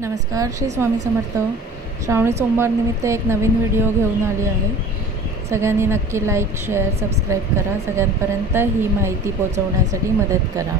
नमस्कार, श्री स्वामी समर्थ। श्रावणी सोमवार निमित्त एक नवीन व्हिडिओ घेऊन आली आहे। सगळ्यांनी नक्की लाईक, शेअर, सबस्क्राईब करा। सगळ्यांपर्यंत ही माहिती पोहोचवण्यासाठी मदत करा।